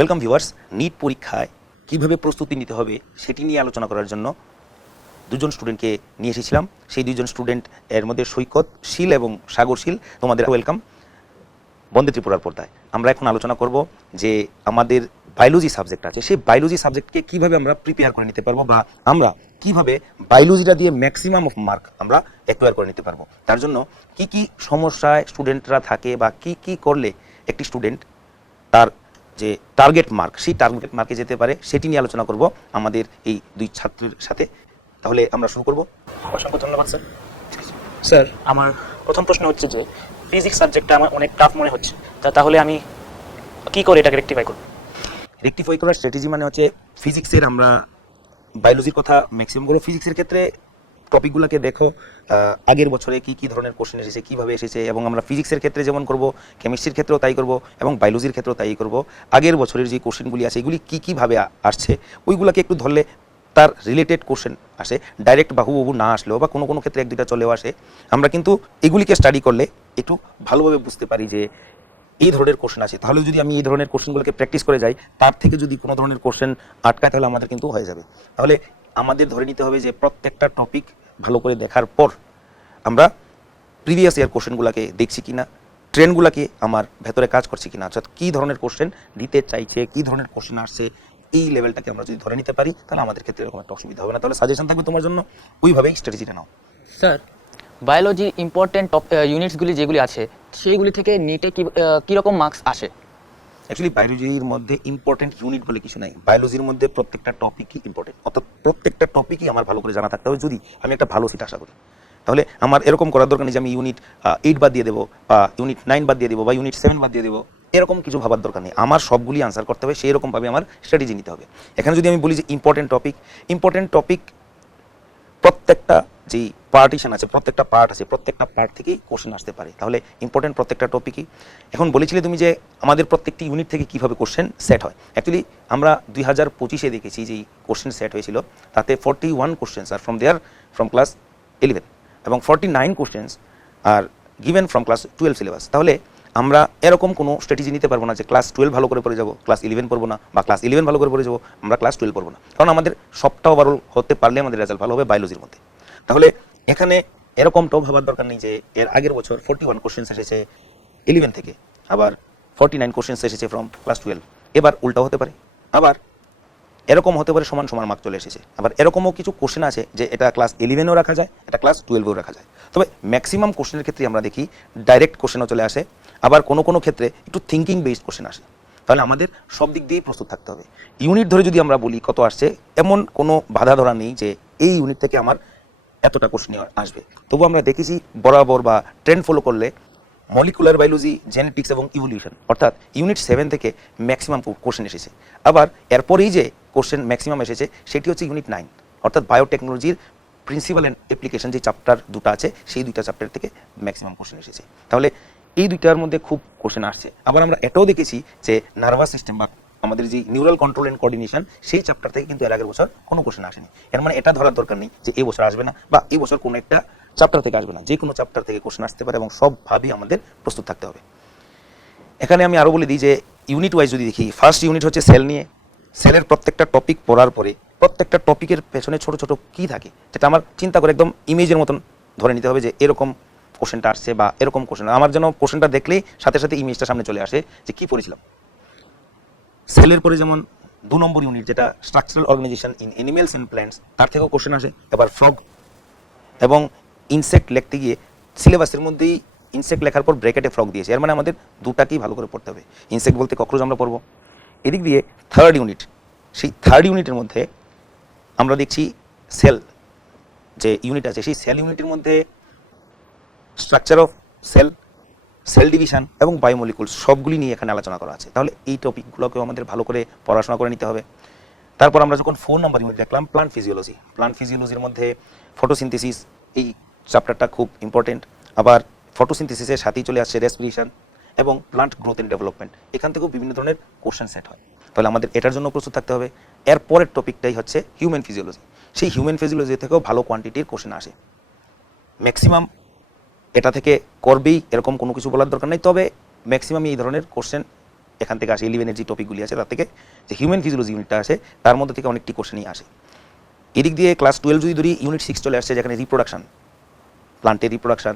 Welcome viewers. NEET পরীক্ষায় কীভাবে প্রস্তুতি নিতে হবে সেটি নিয়ে আলোচনা করার জন্য দুজন স্টুডেন্টকে নিয়ে এসেছিলাম। সেই দুজন স্টুডেন্ট এর মধ্যে সৈকত শীল এবং সাগর শীল। তোমাদের ওয়েলকাম বন্দে ত্রিপুরার পর্দায়। আমরা এখন আলোচনা করব যে আমাদের বায়োলজি সাবজেক্ট আছে, সেই বায়োলজি সাবজেক্টকে কীভাবে আমরা প্রিপেয়ার করে নিতে পারবো বা আমরা কীভাবে বায়োলজিটা দিয়ে ম্যাক্সিমাম অফ মার্ক আমরা অ্যাকোয়ার করে নিতে পারবো। তার জন্য কি কি সমস্যায় স্টুডেন্টরা থাকে বা কি কি করলে একটি স্টুডেন্ট তার যে টার্গেট মার্ক সেই টার্গেট মার্কে যেতে পারে সেটি নিয়ে আলোচনা করব আমাদের এই দুই ছাত্রের সাথে। তাহলে আমরা শুরু করব। অসংখ্য ধন্যবাদ স্যার। স্যার, আমার প্রথম প্রশ্ন হচ্ছে যে ফিজিক্স সাবজেক্টটা আমার অনেক টাফ মনে হচ্ছে, তাহলে আমি কি করে এটাকে রেকটিফাই করব? রেকটিফাই করার স্ট্র্যাটেজি মানে হচ্ছে ফিজিক্সের আমরা বায়োলজির কথা ম্যাক্সিমাম করবো। ফিজিক্সের ক্ষেত্রে টপিকগুলোকে দেখো আগের বছরে কি কি ধরনের কোশ্চেন এসেছে, কীভাবে এসেছে, এবং আমরা ফিজিক্সের ক্ষেত্রে যেমন করব কেমিস্ট্রির ক্ষেত্রেও তাই করব এবং বায়োলজির ক্ষেত্রেও তাই করব। আগের বছরের যে কোশ্চেনগুলি আছে এগুলি কী কীভাবে আসছে ওইগুলোকে একটু ধরলে তার রিলেটেড কোশ্চেন আসে, ডাইরেক্ট বাহুবাহু না আসলেও বা কোনো কোনো ক্ষেত্রে এক দুটা চলেও আসে। আমরা কিন্তু এগুলিকে স্টাডি করলে একটু ভালোভাবে বুঝতে পারি যে এই ধরনের কোশ্চেন আছে। তাহলে যদি আমি এই ধরনের কোশ্চেনগুলোকে প্র্যাকটিস করে যাই, তার থেকে যদি কোনো ধরনের কোশ্চেন আটকায় তাহলে আমাদের কিন্তু হয়ে যাবে। তাহলে আমাদের ধরে নিতে হবে যে প্রত্যেকটা টপিক ভালো করে দেখার পর আমরা প্রিভিয়াস ইয়ার কোশ্চেনগুলোকে দেখছি কিনা, ট্রেন্ডগুলোকে আমার ভেতরে কাজ করছে কিনা, অর্থাৎ কী ধরনের কোশ্চেন দিতে চাইছে, কী ধরনের কোশ্চেন আসছে, এই লেভেলটাকে আমরা যদি ধরে নিতে পারি তাহলে আমাদের ক্ষেত্রে এরকম একটা অসুবিধা হবে না। তাহলে সাজেশন থাকবে তোমার জন্য ওইভাবেই স্ট্র্যাটেজিটা নাও। স্যার, বায়োলজি ইম্পর্টেন্ট ইউনিটসগুলি যেগুলি আছে সেইগুলি থেকে নিটে কীরকম মার্কস আসে? অ্যাকচুয়ালি বায়োলজির মধ্যে ইম্পর্টেন্ট ইউনিট বলে কিছু নাই। বায়োলজির মধ্যে প্রত্যেকটা টপিকই ইম্পর্টেন্ট, অর্থাৎ প্রত্যেকটা টপিকই আমার ভালো করে জানা থাকতে হবে যদি আমি একটা ভালো সিট আশা করি। তাহলে আমার এরকম করার দরকার নেই যে আমি ইউনিট 8 বাদ দিয়ে দেবো বা ইউনিট 9 বাদ দিয়ে দেবো বা ইউনিট 7 বাদ দিয়ে দেবো, এরকম কিছু ভাবার দরকার নেই। আমার সবগুলি আনসার করতে হবে, সেই রকমভাবে আমার স্ট্র্যাটেজি নিতে হবে। এখানে যদি আমি বলি যে ইম্পর্টেন্ট টপিক প্রত্যেকটা যেই পার্টিশন আছে, প্রত্যেকটা পার্ট আছে, প্রত্যেকটা পার্ট থেকেই কোশ্চেন আসতে পারে। তাহলে ইম্পর্টেন্ট প্রত্যেকটা টপিকই। এখন বলেছিলে তুমি যে আমাদের প্রত্যেকটি ইউনিট থেকে কীভাবে কোশ্চেন সেট হয়। অ্যাকচুয়ালি আমরা 2025-এ দেখেছি যে কোশ্চেন সেট হয়েছিল, তাতে 41 কোশ্চেন্স আর ফ্রম ক্লাস 11 এবং 49 questions are given from class 12 syllabus. তাহলে আমরা এরকম কোনো স্ট্র্যাটেজি নিতে পারবো না যে ক্লাস 12 ভালো করে পড়ে যাবো, ক্লাস 11 পড়বো না, বা ক্লাস 11 ভালো করে পড়ে যাবো, আমরা ক্লাস 12 পড়বো না। কারণ আমাদের সবটা ওভারঅল হতে পারলে আমাদের রেজাল্ট ভালো হবে বায়োলজির মধ্যে। তাহলে এখানে এরকমটাও ভাবার দরকার নেই যে এর আগের বছর 41 কোশ্চেন্স এসেছে 11 থেকে, আবার 49 কোশ্চেন্স এসেছে ফ্রম ক্লাস 12। এবার উল্টাও হতে পারে, আবার এরকম হতে পারে সমান সমান মার্ক চলে এসেছে। আবার এরকমও কিছু কোশ্চেন আছে যে এটা ক্লাস 11-এও রাখা যায়, এটা ক্লাস 12-এও রাখা যায়। তবে ম্যাক্সিমাম কোশ্চেনের ক্ষেত্রে আমরা দেখি ডাইরেক্ট কোশ্চেনও চলে আসে, আবার কোনো কোনো ক্ষেত্রে একটু থিঙ্কিং বেসড কোশ্চেন আসে। তাহলে আমাদের সব দিক দিয়েই প্রস্তুত থাকতে হবে। ইউনিট ধরে যদি আমরা বলি কত আসছে, এমন কোনো বাধা ধরা নেই যে এই ইউনিট থেকে আমার এতটা কোশ্চেন আসবে। তবু আমরা দেখেছি বরাবর বা ট্রেন্ড ফলো করলে মলিকুলার বায়োলজি, জেনেটিক্স এবং ইভলিউশন অর্থাৎ ইউনিট 7 থেকে ম্যাক্সিমাম কোশ্চেন এসেছে। আবার এরপরেই যে কোশ্চেন ম্যাক্সিমাম এসেছে সেটি হচ্ছে ইউনিট 9 অর্থাৎ বায়োটেকনোলজির প্রিন্সিপাল অ্যান্ড অ্যাপ্লিকেশন যে চ্যাপ্টার দুটো আছে সেই দুইটা চ্যাপ্টার থেকে ম্যাক্সিমাম কোশ্চেন এসেছে। তাহলে এই দুইটার মধ্যে খুব কোশ্চেন আসছে। আবার আমরা এটাও দেখেছি যে নার্ভাস সিস্টেম বা আমাদের যে নিউরাল কন্ট্রোল অ্যান্ড কোঅর্ডিনেশন সেই চ্যাপ্টার থেকে কিন্তু এর আগের বছর কোনো কোশ্চেন আসেনি। এর মানে এটা ধরার দরকার নেই যে এই বছর আসবে না বা এই বছর কোনো একটা চ্যাপ্টার থেকে আসবে না, যে কোনো চ্যাপ্টার থেকে কোশ্চেন আসতে পারে এবং সবভাবেই আমাদের প্রস্তুত থাকতে হবে। এখানে আমি আরও বলে দিই যে ইউনিট ওয়াইজ যদি দেখি, ফার্স্ট ইউনিট হচ্ছে সেল নিয়ে। সেলের প্রত্যেকটা টপিক পড়ার পরে প্রত্যেকটা টপিকের পেছনে ছোট ছোট কী থাকে সেটা আমার চিন্তা করে একদম ইমেজের মতন ধরে নিতে হবে যে এরকম কোশ্চেনটা আসছে বা এরকম কোশ্চেন। আমার যেন কোশ্চেনটা দেখলেই সাথে সাথে ইমেজটা সামনে চলে আসে যে কী পড়েছিলাম। সেলের পরে যেমন 2 নম্বর ইউনিট যেটা structural organisation in animals and plants, তার থেকেও কোশ্চেন আসে। এবার ফ্রগ এবং ইনসেক্ট লিখতে গিয়ে সিলেবাসের মধ্যেই ইনসেক্ট লেখার পর ব্র্যাকেটে ফ্রগ দিয়েছে, এর মানে আমাদের দুটাকেই ভালো করে পড়তে হবে। ইনসেক্ট বলতে ককরোচ আমরা পড়বো। এদিক দিয়ে থার্ড ইউনিট, সেই থার্ড ইউনিটের মধ্যে আমরা দেখছি সেল যে ইউনিট আছে সেই সেল ইউনিটের মধ্যে structure of cell, cell division এবং বায়োমলিকুলস সবগুলি নিয়ে এখানে আলোচনা করা আছে। তাহলে এই টপিকগুলোকেও আমাদের ভালো করে পড়াশোনা করে নিতে হবে। তারপর আমরা যখন 4 নম্বর ইউনিট দেখলাম প্লান্ট ফিজিওলজি, প্লান্ট ফিজিওলজির মধ্যে ফটোসিনথেসিস এই চ্যাপ্টারটা খুব ইম্পর্টেন্ট। আবার ফটোসিনথেসিসের সাথেই চলে আসছে রেসপিরেশন এবং প্লান্ট গ্রোথ অ্যান্ড ডেভেলপমেন্ট, এখান থেকেও বিভিন্ন ধরনের কোশ্চেন সেট হয়। তাহলে আমাদের এটার জন্য প্রস্তুত থাকতে হবে। এর পরের টপিকটাই হচ্ছে হিউম্যান ফিজিওলজি। সেই হিউম্যান ফিজিওলজি থেকেও ভালো কোয়ান্টিটির কোশ্চেন আসে, ম্যাক্সিমাম এটা থেকে করবেই এরকম কোনো কিছু বলার দরকার নেই, তবে ম্যাক্সিমাম এই ধরনের কোশ্চেন এখান থেকে আসে 11-এর যে টপিকগুলি আছে তার থেকে যে হিউম্যান ফিজিওলজি ইউনিটটা আসে তার মধ্যে থেকে অনেকটি কোশ্চেনই আসে। এদিক দিয়ে ক্লাস 12 যদি ধরি ইউনিট 6 চলে আসছে যেখানে রিপ্রোডাকশন, প্লান্টের রিপ্রোডাকশন,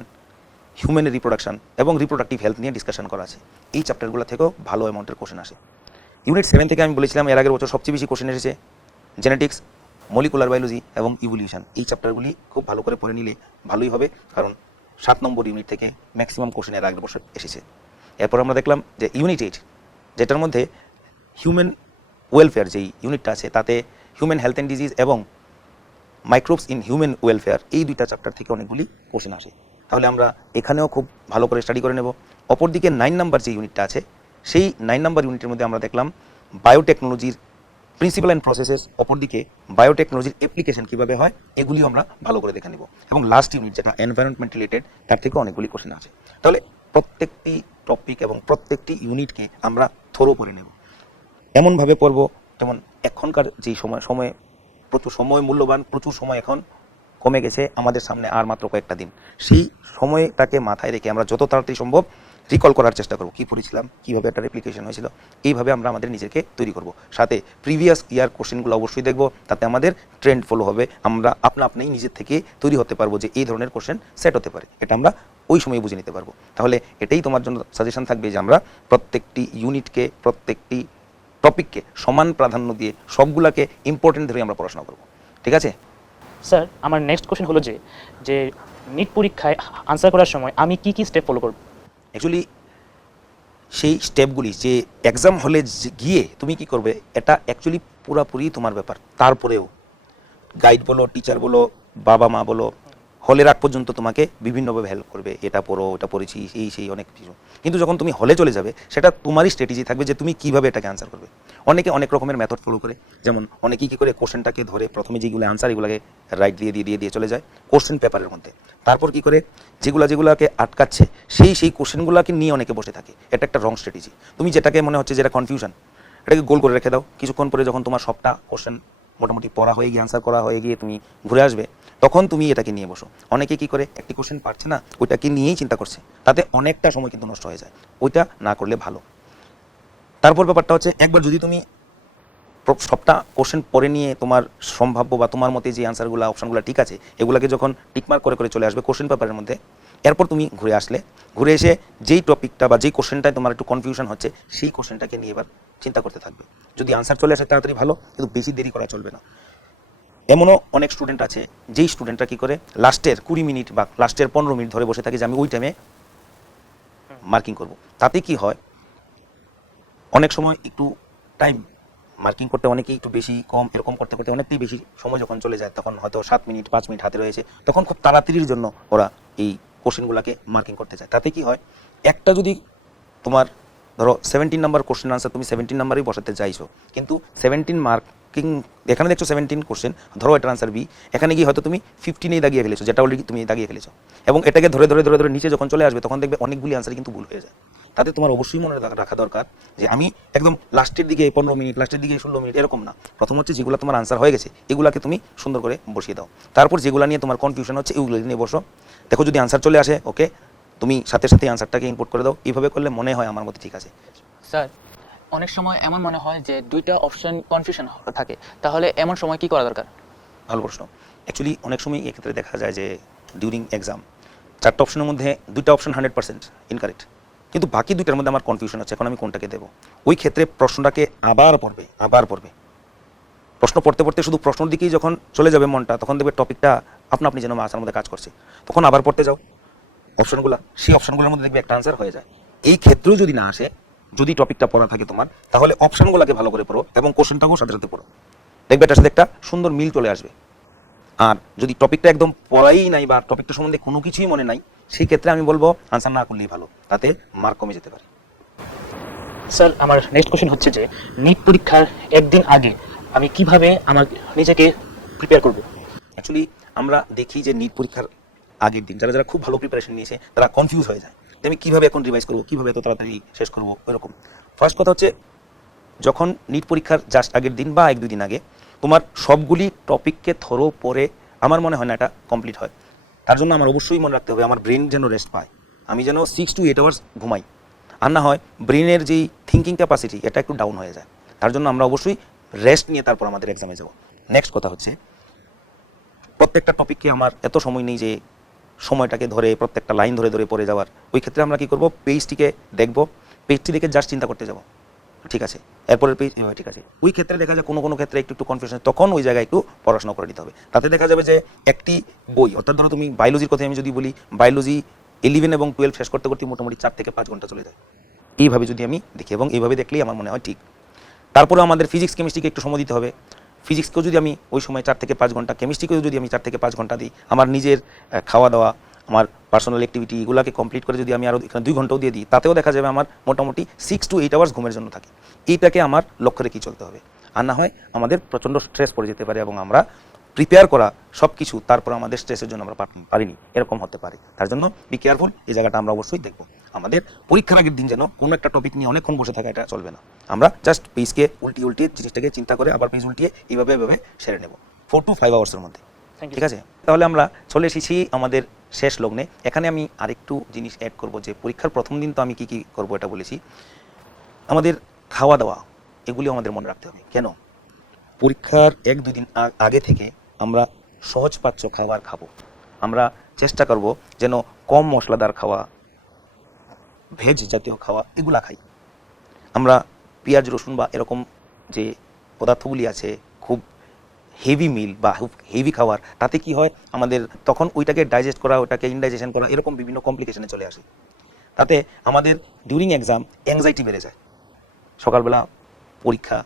হিউম্যানের রিপ্রোডাকশন এবং রিপ্রোডাক্টিভ হেলথ নিয়ে ডিসকাশন করা আছে। এই চ্যাপ্টারগুলো থেকেও ভালো অ্যামাউন্টের কোশ্চেন আসে। ইউনিট 7 থেকে আমি বলেছিলাম এর আগের বছর সবচেয়ে বেশি কোশ্চেন এসেছে জেনেটিক্স, মলিকুলার বায়োলজি এবং ইভলিউশন। এই চ্যাপ্টারগুলি খুব ভালো করে পড়ে নিলে ভালোই হবে, কারণ 7 নম্বর ইউনিট থেকে ম্যাক্সিমাম কোশ্চেন এর আগের বছর এসেছে। এরপর আমরা দেখলাম যে ইউনিট 8 যেটার মধ্যে হিউম্যান ওয়েলফেয়ার যেই ইউনিটটা আছে তাতে হিউম্যান হেলথ অ্যান্ড ডিজিজ এবং মাইক্রোবস ইন হিউম্যান ওয়েলফেয়ার এই দুইটা চ্যাপ্টার থেকে অনেকগুলি কোশ্চেন আসে। তাহলে আমরা এখানেও খুব ভালো করে স্টাডি করে নেব। অপরদিকে 9 নাম্বার যে ইউনিটটা আছে সেই 9 নাম্বার ইউনিটের মধ্যে আমরা দেখলাম বায়োটেকনোলজির প্রিন্সিপাল অ্যান্ড প্রসেসেস, অপরদিকে বায়োটেকনোলজির অ্যাপ্লিকেশন কীভাবে হয় এগুলিও আমরা ভালো করে দেখে নেব। এবং লাস্ট ইউনিট যেটা এনভায়রনমেন্ট রিলেটেড তার থেকেও অনেকগুলি কোশ্চেন আছে। তাহলে প্রত্যেকটি টপিক এবং প্রত্যেকটি ইউনিটকে আমরা থরো করে নেব, এমনভাবে পড়ব যেমন এখনকার যেই সময়ে প্রচুর সময় মূল্যবান, প্রচুর সময় এখন কমে গেছে, আমাদের সামনে আর মাত্র কয়েকটা দিন। সেই সময়টাকে মাথায় রেখে আমরা যত তাড়াতাড়ি সম্ভব রিকল করার চেষ্টা করব, কী পড়েছিলাম, কীভাবে একটা রেপ্লিকেশন হয়েছিল, এইভাবে আমরা আমাদের নিজেকে তৈরি করব। সাথে প্রিভিয়াস ইয়ার কোশ্চেনগুলো অবশ্যই দেখব, তাতে আমাদের ট্রেন্ড ফলো হবে, আমরা আপনি নিজের থেকে তৈরি হতে পারবো যে এই ধরনের কোশ্চেন সেট হতে পারে, এটা আমরা ওই সময় বুঝে নিতে পারবো। তাহলে এটাই তোমার জন্য সাজেশন থাকবে যে আমরা প্রত্যেকটি ইউনিটকে, প্রত্যেকটি টপিককে সমান প্রাধান্য দিয়ে সবগুলাকে ইম্পর্টেন্ট ধরে আমরা পড়াশোনা করব। ঠিক আছে স্যার, আমার নেক্সট কোশ্চেন হলো যে নিট পরীক্ষায় আনসার করার সময় আমি কি স্টেপ ফলো করব? অ্যাকচুয়ালি সেই স্টেপগুলি যে এক্সাম হলে গিয়ে তুমি কি করবে এটা অ্যাকচুয়ালি পুরাপুরি তোমার ব্যাপার। তারপরেও গাইড বলো, টিচার বলো, বাবা মা বলো, হলের আগ পর্যন্ত তোমাকে বিভিন্নভাবে হেল্প করবে, এটা পড়ো, ওটা পড়েছি, সেই অনেক কিছু। কিন্তু যখন তুমি হলে চলে যাবে সেটা তোমারই স্ট্র্যাটেজি থাকবে যে তুমি কীভাবে এটাকে আনসার করবে। অনেকে অনেক রকমের মেথড ফলো করে, যেমন অনেকেই কী করে কোশ্চেনটাকে ধরে প্রথমে যেগুলো আনসার এগুলোকে রাইট দিয়ে চলে যায় কোশ্চেন পেপারের মধ্যে। তারপর কি করে যেগুলোকে আটকাচ্ছে সেই কোশ্চেনগুলোকে নিয়ে অনেকে বসে থাকে। এটা একটা রং স্ট্র্যাটেজি। তুমি যেটাকে মনে হচ্ছে যেটা কনফিউশন, এটাকে গোল করে রেখে দাও। কিছুক্ষণ পরে যখন তোমার সবটা কোশ্চেন মোটামুটি পড়া হয়ে গিয়ে, আনসার করা হয়ে গিয়ে তুমি ঘুরে আসবে, তখন তুমি এটাকে নিয়ে বসো। অনেকে কি করে একটি কোশ্চেন পারছে না, ওইটাকে নিয়েই চিন্তা করছে, তাতে অনেকটা সময় কিন্তু নষ্ট হয়ে যায়। ওইটা না করলে ভালো। তারপর ব্যাপারটা হচ্ছে একবার যদি তুমি সবটা কোশ্চেন পড়ে নিয়ে তোমার সম্ভাব্য বা তোমার মতে যে আনসারগুলো, অপশানগুলো ঠিক আছে, এগুলোকে যখন টিকমার্ক করে চলে আসবে কোশ্চেন পেপারের মধ্যে, এরপর তুমি ঘুরে এসে যেই টপিকটা বা যেই কোশ্চেনটায় তোমার একটু কনফিউশন হচ্ছে সেই কোশ্চেনটাকে নিয়ে এবার চিন্তা করতে থাকবে। যদি আনসার চলে আসে তাড়াতাড়ি ভালো, কিন্তু বেশি দেরি করা চলবে না। এমনও অনেক স্টুডেন্ট আছে যেই স্টুডেন্টরা কি করে লাস্টের 20 মিনিট বা লাস্টের 15 মিনিট ধরে বসে থাকে যে আমি ওই টাইমে মার্কিং করব। তাতে কি হয়, অনেক সময় একটু টাইম মার্কিং করতে অনেকেই একটু বেশি কম এরকম করতে করতে অনেকটাই বেশি সময় যখন চলে যায়, তখন হয়তো 7 মিনিট 5 মিনিট হাতে রয়েছে, তখন খুব তাড়াতাড়ির জন্য ওরা এই কোশ্চেনগুলোকে মার্কিং করতে চায়। তাতে কি হয়, একটা যদি তোমার ধরো 17 নাম্বার কোশ্চেন আনসার তুমি 17 নাম্বারই বসাতে চাইছো, কিন্তু 17 মার্কিং এখানে দেখছো 17 কোশ্চেন, ধরো এটার আনসার বি, এখানে গিয়ে হয়তো তুমি 15 দাগিয়ে ফেলেছো, যেটা অলরেডি তুমি দাগিয়ে ফেলেছো, এবং এটাকে ধরে নিচে যখন চলে আসবে তখন দেখবে অনেকগুলি আনসার কিন্তু ভুল হয়ে যায়। তাতে তোমার অবশ্যই মনে রাখা দরকার যে আমি একদম লাস্টের দিকে 15 মিনিট, লাস্টের দিকে 16 মিনিট এরকম না। প্রথম হচ্ছে যেগুলো তোমার আনসার হয়ে গেছে এগুলাকে তুমি সুন্দর করে বসিয়ে দাও। তারপর যেগুলো নিয়ে তোমার কনফিউশন হচ্ছে এগুলো নিয়ে বসো, দেখো যদি আনসার চলে আসে ওকে, তুমি সাথে আনসারটাকে ইনপুট করে দাও। এইভাবে করলে মনে হয় আমার মতে ঠিক আছে। স্যার, অনেক সময় এমন মনে হয় যে দুইটা অপশন কনফিউশন থাকে, তাহলে এমন সময় কি করা দরকার? ভালো প্রশ্ন। অ্যাকচুয়ালি অনেক সময় এক্ষেত্রে দেখা যায় যে ডিউরিং এক্সাম 4টা অপশনের মধ্যে 2টা অপশন 100% ইনকারেক্ট, কিন্তু বাকি 2টার মধ্যে আমার কনফিউশন হচ্ছে এখন আমি কোনটাকে দেবো। ওই ক্ষেত্রে প্রশ্নটাকে আবার পড়বে। প্রশ্ন পড়তে শুধু প্রশ্নের দিকেই যখন চলে যাবে মনটা, তখন দেখবে টপিকটা আপনি যেন মাথার মধ্যে কাজ করছে। তখন আবার পড়তে যাও অপশনগুলো, সেই অপশনগুলোর মধ্যে দেখবে একটা আনসার হয়ে যায়। এই ক্ষেত্রেও যদি না আসে, যদি টপিকটা পড়া থাকে তোমার, তাহলে অপশনগুলোকে ভালো করে পড়ো এবং কোশ্চেনটাকেও সাথে পড়ো, দেখবে এটার সাথে একটা সুন্দর মিল চলে আসবে। আর যদি টপিকটা একদম পড়াই নাই বা টপিকটা সম্বন্ধে কোনো কিছুই মনে নাই, সেই ক্ষেত্রে আমি বলবো আনসার না করলেই ভালো, তাতে মার্ক কমে যেতে পারে। স্যার, আমার নেক্সট কোশ্চেন হচ্ছে যে নিট পরীক্ষার একদিন আগে আমি কিভাবে আমার নিজেকে প্রিপেয়ার করব? অ্যাকচুয়ালি আমরা দেখি যে নিট পরীক্ষার আগের দিন যারা খুব ভালো প্রিপারেশন নিয়েছে তারা কনফিউজ হয়ে যায় যে আমি কীভাবে এখন রিভাইজ করবো, কীভাবে এত তাড়াতাড়ি শেষ করবো। এরকম ফার্স্ট কথা হচ্ছে, যখন নিট পরীক্ষার জাস্ট আগের দিন বা 1-2 দিন আগে তোমার সবগুলি টপিককে থরো পরে আমার মনে হয় না এটা কমপ্লিট হয়। তার জন্য আমার অবশ্যই মনে রাখতে হবে আমার ব্রেন যেন রেস্ট পায়, আমি যেন 6 to 8 আওয়ার্স ঘুমাই। আর না হয় ব্রেনের যেই থিঙ্কিং ক্যাপাসিটি এটা একটু ডাউন হয়ে যায়। তার জন্য আমরা অবশ্যই রেস্ট নিয়ে তারপর আমাদের এক্সামে যাব। নেক্সট কথা হচ্ছে, প্রত্যেকটা টপিককে আমার এত সময় নেই যে সময়টাকে ধরে প্রত্যেকটা লাইন ধরে ধরে পড়ে যাওয়ার। ওই ক্ষেত্রে আমরা কি করব, পেজটিকে দেখব, পেজটি দেখে জাস্ট চিন্তা করতে যাব, ঠিক আছে, এরপরের পেজ ঠিক আছে। ওই ক্ষেত্রে দেখা যায় কোনো কোনো ক্ষেত্রে একটু একটু কনফিউশন, তখন ওই জায়গায় একটু পড়াশোনা করে নিতে হবে। তাতে দেখা যাবে যে একটি বই, অর্থাৎ ধরো তুমি বায়োলজির কথা আমি যদি বলি, বায়োলজি 11 এবং 12 শেষ করতে করতে মোটামুটি 4 থেকে 5 ঘন্টা চলে যায়। এইভাবে যদি আমি দেখি, এবং এইভাবে দেখলেই আমার মনে হয় ঠিক। তারপরে আমাদের ফিজিক্স কেমিস্ট্রিকে একটু সময় দিতে হবে। ফিজিক্সকেও যদি আমি ওই সময় 4 থেকে 5 ঘন্টা, কেমিস্ট্রিকেও যদি আমি 4 থেকে 5 ঘন্টা দিই, আমার নিজের খাওয়া দাওয়া, আমার পার্সোনাল অ্যাক্টিভিটি এগুলোকে কমপ্লিট করে যদি আমি আরও এখানে 2 ঘন্টাও দিয়ে দিই, তাতেও দেখা যাবে আমার মোটামুটি 6 to 8 আওয়ার্স ঘুমের জন্য থাকে। এইটাকে আমার লক্ষ্য রেখেই চলতে হবে। আর না হয় আমাদের প্রচণ্ড স্ট্রেস পড়ে যেতে পারে এবং আমরা প্রিপেয়ার করা সব কিছু তারপর আমাদের স্ট্রেসের জন্য আমরা পারিনি, এরকম হতে পারে। তার জন্য বি কেয়ারফুল, এই জায়গাটা আমরা অবশ্যই দেখব। আমাদের পরীক্ষার আগের দিন যেন কোনো একটা টপিক নিয়ে অনেকক্ষণ বসে থাকা, এটা চলবে না। আমরা জাস্ট পেজকে উল্টিয়ে জিনিসটাকে চিন্তা করে আবার পেজ উল্টিয়ে এইভাবে সেরে নেব 4 to 5 আওয়ার্সের মধ্যে, ঠিক আছে। তাহলে আমরা চলে এসেছি আমাদের শেষ লগ্নে। এখানে আমি আরেকটু জিনিস অ্যাড করব যে পরীক্ষার প্রথম দিন তো আমি কি করব এটা বলেছি। আমাদের খাওয়া দাওয়া এগুলি আমাদের মনে রাখতে হবে। কেন? পরীক্ষার 1-2 দিন আগে থেকে আমরা সহজপাচ্য খাবার খাবো। আমরা চেষ্টা করব যেন কম মশলাদার খাওয়া, ভেজ জাতীয় খাওয়া এগুলা খাই। আমরা পেঁয়াজ রসুন বা এরকম যে পদার্থগুলি আছে, খুব হেভি মিল বা হেভি খাবার, তাতে কি হয় আমাদের তখন ওইটাকে ডাইজেস্ট করা, ওটাকে ইনডাইজেশন করা, এরকম বিভিন্ন কমপ্লিকেশনে চলে আসে। তাতে আমাদের ডিউরিং এক্সাম অ্যাংজাইটি বেড়ে যায়। সকালবেলা পরীক্ষা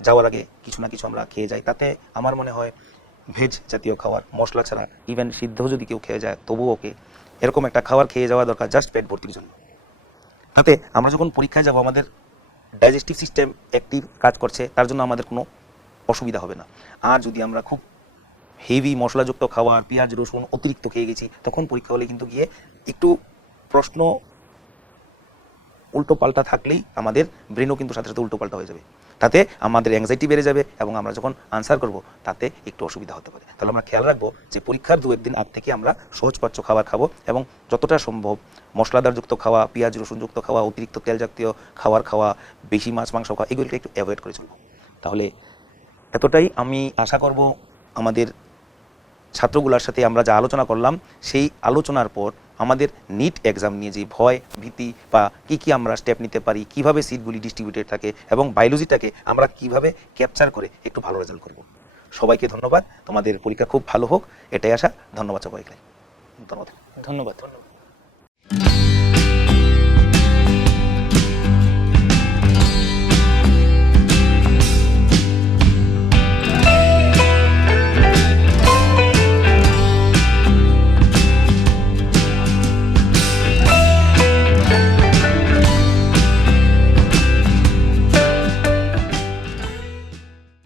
যাওয়ার আগে কিছু না কিছু আমরা খেয়ে যাই। তাতে আমার মনে হয় ভেজ জাতীয় খাবার, মশলা ছাড়া, ইভেন সিদ্ধ যদি কেউ খেয়ে যায় তবুও ওকে, এরকম একটা খাবার খেয়ে যাওয়া দরকার জাস্ট পেট ভর্তির জন্য। তাতে আমরা যখন পরীক্ষায় যাব আমাদের ডাইজেস্টিভ সিস্টেম অ্যাক্টিভ কাজ করছে, তার জন্য আমাদের কোনো অসুবিধা হবে না। আর যদি আমরা খুব হেভি মশলাযুক্ত খাবার, পেঁয়াজ রসুন অতিরিক্ত খেয়ে গেছি, তখন পরীক্ষা হলে কিন্তু গিয়ে একটু প্রশ্ন উল্টো পাল্টা থাকলেই আমাদের ব্রেনও কিন্তু সাথে সাথে উল্টো পাল্টা হয়ে যাবে। তাতে আমাদের অ্যাংজাইটি বেড়ে যাবে এবং আমরা যখন আনসার করব তাতে একটু অসুবিধা হতে পারে। তাহলে আমরা খেয়াল রাখবো যে পরীক্ষার 2-1 দিন আগ থেকে আমরা সহজপাচ্য খাবার খাবো এবং যতটা সম্ভব মশলাদারযুক্ত খাওয়া, পেঁয়াজ রসুনযুক্ত খাওয়া, অতিরিক্ত তেল জাতীয় খাবার খাওয়া, বেশি মাছ মাংস খাওয়া, এগুলিকে একটু অ্যাভয়েড করে চলবো। তাহলে এতটাই আমি আশা করব আমাদের ছাত্রগুলোর সাথে আমরা যা আলোচনা করলাম, সেই আলোচনার পর আমাদের নিট এক্সাম নিয়ে যে ভয় ভীতি বা কি আমরা স্টেপ নিতে পারি, কিভাবে সিটগুলি ডিস্ট্রিবিউটেড থাকে এবং বায়োলজিটাকে আমরা কিভাবে ক্যাপচার করে একটু ভালো রেজাল্ট করব। সবাইকে ধন্যবাদ। তোমাদের পরীক্ষা খুব ভালো হোক, এটাই আশা। ধন্যবাদ সবাইকে। ধন্যবাদ। ধন্যবাদ।